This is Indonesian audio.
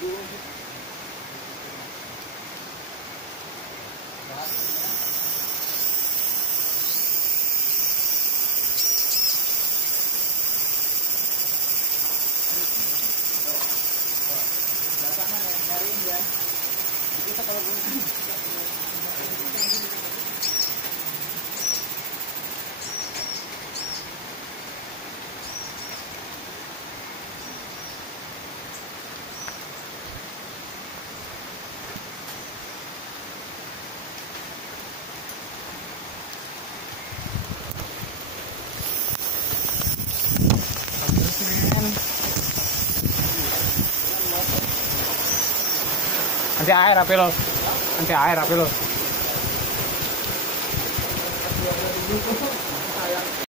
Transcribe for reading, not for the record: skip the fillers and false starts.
Belakangan ya, nyariin ya. Kita kalau Nanti air apa lo? Nanti air apa lo?